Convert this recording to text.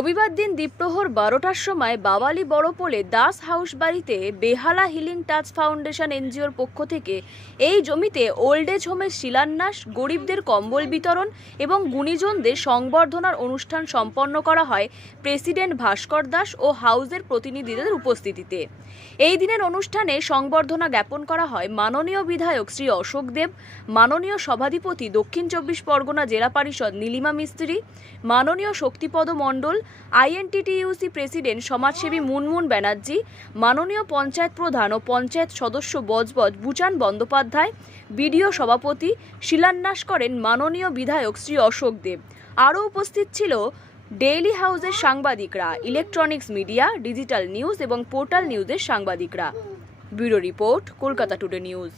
রবিবার দিন দ্বীপ্রহর 12টার সময় বাওয়ালি বড়পোলে দাস হাউস বাড়িতে বেহালা হিলিং টাচ ফাউন্ডেশন এনজিওর পক্ষ থেকে এই জমিতে ওল্ড এজ হোমের শিলান্যাস, গরিবদের কম্বল বিতরণ এবং গুণীজনদের সংবর্ধনার অনুষ্ঠান সম্পন্ন করা হয় প্রেসিডেন্ট ভাস্কর দাস ও হাউসের প্রতিনিধিদের উপস্থিতিতে। এই দিনের অনুষ্ঠানে সংবর্ধনা জ্ঞাপন করা হয় মাননীয় বিধায়ক শ্রী অশোক দেব, মাননীয় সভাধিপতি দক্ষিণ 24 পরগনা জেলা পরিষদ নীলিমা মিস্ত্রি, মাননীয় শক্তিপদ মণ্ডল, আইএনটিটিইউসি প্রেসিডেন্ট সমাজসেবী মুনমুন ব্যানার্জি, মাননীয় পঞ্চায়েত প্রধান ও পঞ্চায়েত সদস্য বজবজ বুচান বন্দ্যোপাধ্যায়, বিডিও সভাপতি। শিলান্যাস করেন মাননীয় বিধায়ক শ্রী অশোক দেব। আরও উপস্থিত ছিল ডেইলি হাউসের সাংবাদিকরা, ইলেকট্রনিক্স মিডিয়া, ডিজিটাল নিউজ এবং পোর্টাল নিউজের সাংবাদিকরা। Bureau report, Kolkata today news.